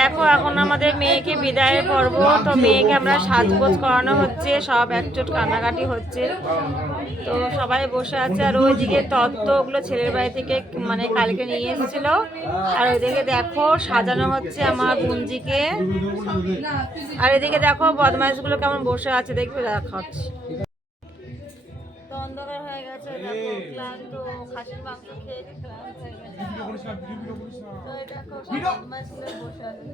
দেখো, এখন আমাদের মেয়েকে বিদায়ের পর্ব, তো মেয়েকে আমরা সাজগোজ করানো হচ্ছে, সব একচোট কান্নাকাটি হচ্ছে। তো সবাই বসে আছে, আর ওইদিকে তত্ত্বগুলো ছেলের বাড়ি থেকে মানে কালকে নিয়ে এসেছিল। আর ওইদিকে দেখো, সাজানো হচ্ছে আমার বুঞ্জিকে আর এদিকে দেখো, বদমাইশগুলো কেমন বসে আছে, দেখবে, দেখাচ্ছি। তো অন্ধকার হয়ে গেছে, দেখো, ক্লান্ত, খাসির মাংস খেয়ে খেয়ে ক্লান্ত হয়ে গেছে তো এই দেখো সব বদমাইশগুলো বসে আছে।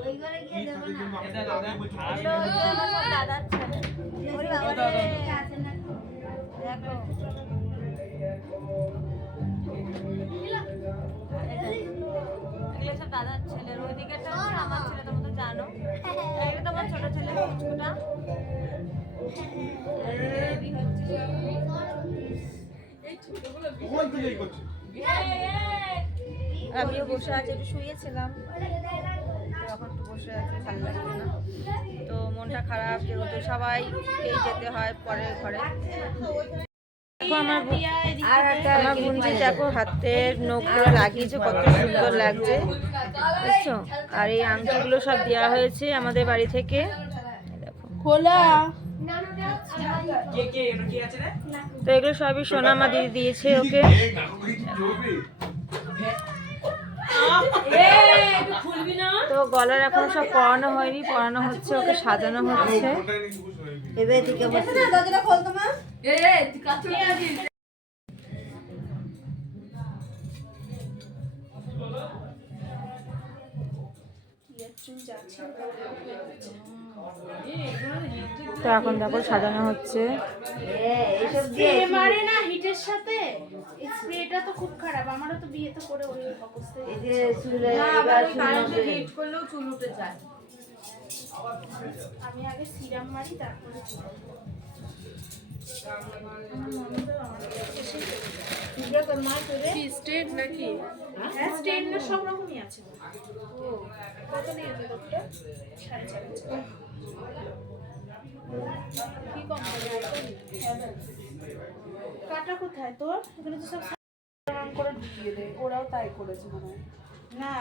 ওই যে আমার সব দাদার ছেলে। ওরে বাবা রে। দেখো। এগুলো সব দাদার ছেলের। ওইদিকেটা হচ্ছে আমার ছেলে তোমরা তো জানো। এটা তো ছোট ছেলে এই হচ্ছে আমিও বসে আছি, একটু শুয়েছিলাম। এখন একটু বসে আছি, ভালো লাগছে না। তো মনটা খারাপ যেহেতু সবাইকেই যেতে হয় পরের ঘরে। আমার দেখো হাতের নখগুলো লাগিয়েছে, কত সুন্দর লাগছে। বুঝছ? আর এই আংটিগুলো সব দেওয়া হয়েছে আমাদের বাড়ি থেকে। খোলা। তো এগুলো সবই সোনা মা দিদি দিয়েছে ওকে। তো গলার এখন সব পরানো হয়নি পরানো হচ্ছে ওকে সাজানো হচ্ছে। খোল তো এখন দেখো সাজানো হচ্ছে। মারে না হিটের সাথে স্প্রেটা তো খুব খারাপ আমারও তো বিয়ে তো করে ওই হিট করলেও চুল উঠে যায়। আমি আগে সিরাম মারি তারপরে স্টেট নাকি? হ্যাঁ স্টেন না সব রকমই আছে। কত নিয়েছে ডক্টর সাড়ে চার কি কম হবে আর কম? কাটা কোথায় তোর? এখানে তো সব করে ঢুকিয়ে দেয়। ওরাও তাই করেছে মনে হয়। না।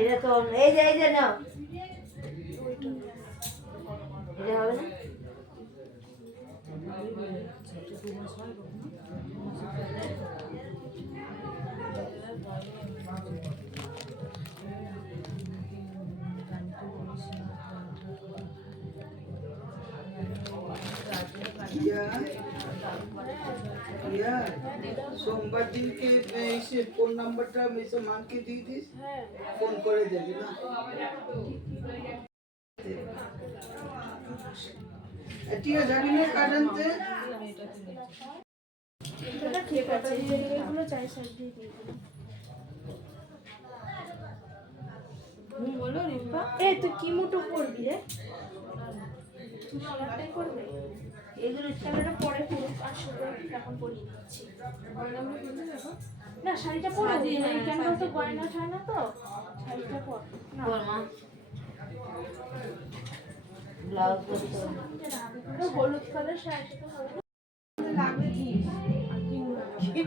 এটা তো এই যে এই যে নাও। এটা হবে না? সোমবার দিনকে এসে ফোন নাম্বারটা মেসে মানকে দিয়ে দিস ফোন করে দেবি না টিয়া যাবি না কাজ আনতে এটা ঠিক আছে এগুলো চাই তুই কি মুটো করবি রে? এগুলো ক্যামেরা পরে পুরো পাঁচশো এখন পরিয়ে দিচ্ছি। না শাড়িটা পরে দিয়ে তো গয়না তো শাড়িটা পর। না। ব্লাউজ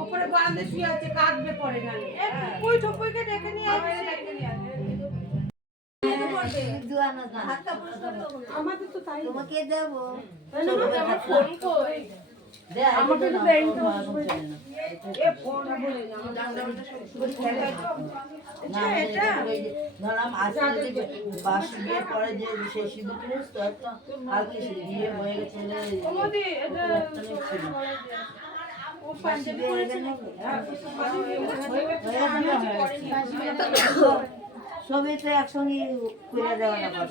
ওপরে বারান্দা শুয়ে আছে কাঁদবে পরে নালে ওই ঠপুইকে ডেকে নিয়ে দুয়ানো না। আমাদের তো তাই। তোমাকে দেবো। ফোন কই? আমাকে তো, তোমার এ ফোন বলে না না, এটা ওই আজকে বাস বিয়ে পরে যে সেই সিঁদুর কিনিস তো একটা কালকে বিয়ে হয়ে গেছে সবই তো একসঙ্গে করে দেওয়া না পারে।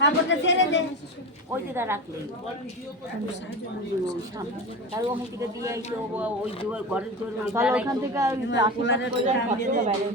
কাপড়টা ছেড়ে দে। ওই যে রাখলে। তার ওখান থেকে দিয়ে আইতো ওই দুয়ার ঘরের দুয়ার তাহলে ওখান থেকে আশীর্বাদ করে লাইট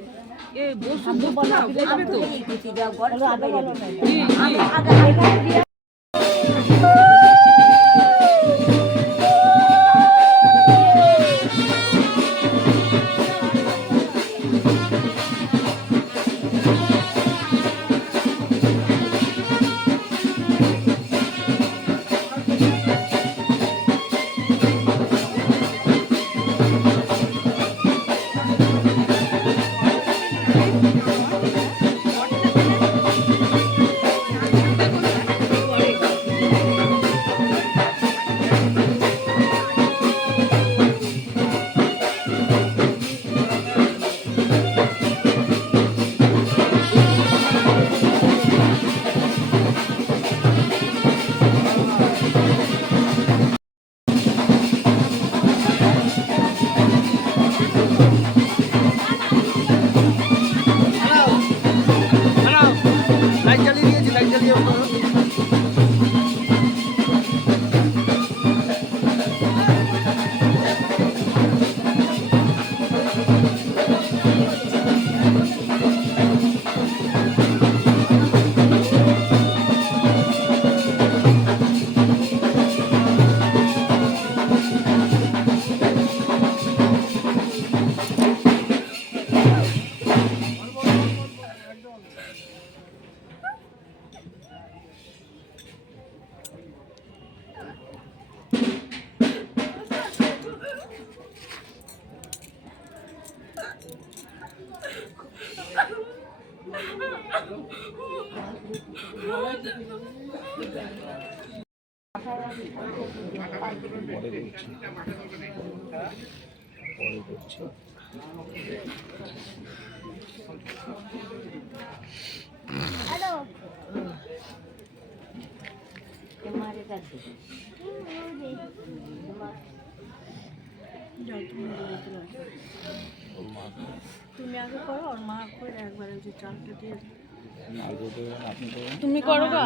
তোমার কাছে তুমি আগে করো আর মা করে একবারে যে চালটা দিয়ে তুমি করো গা।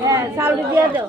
হ্যাঁ চাউল দিয়ে দাও।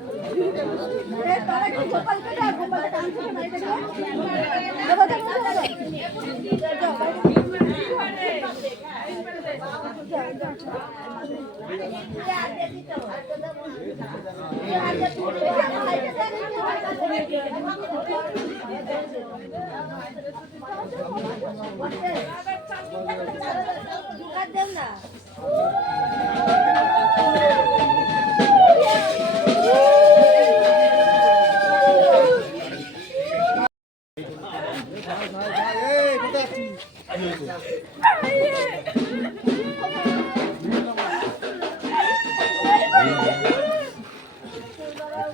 দেন না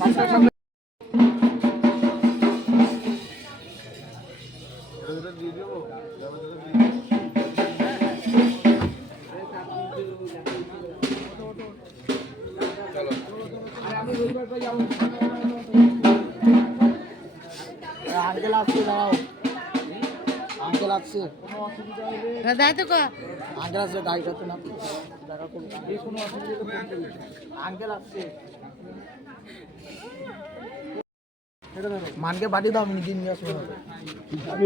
আঙ্কেল আঙ্কেল আসছে আঙ্কেল আসছে গাড়িটাতে না। আঙ্কেল আসছে মানকে পাঠিয়ে দাও আমি নিজে নিয়ে আসব না তার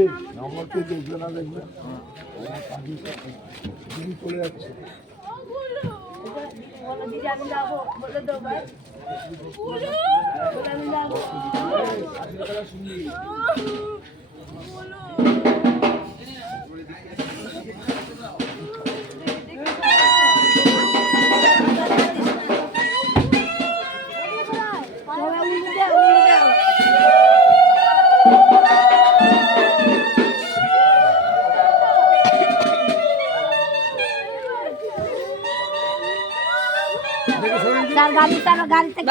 গাড়ি তার গাড়িতে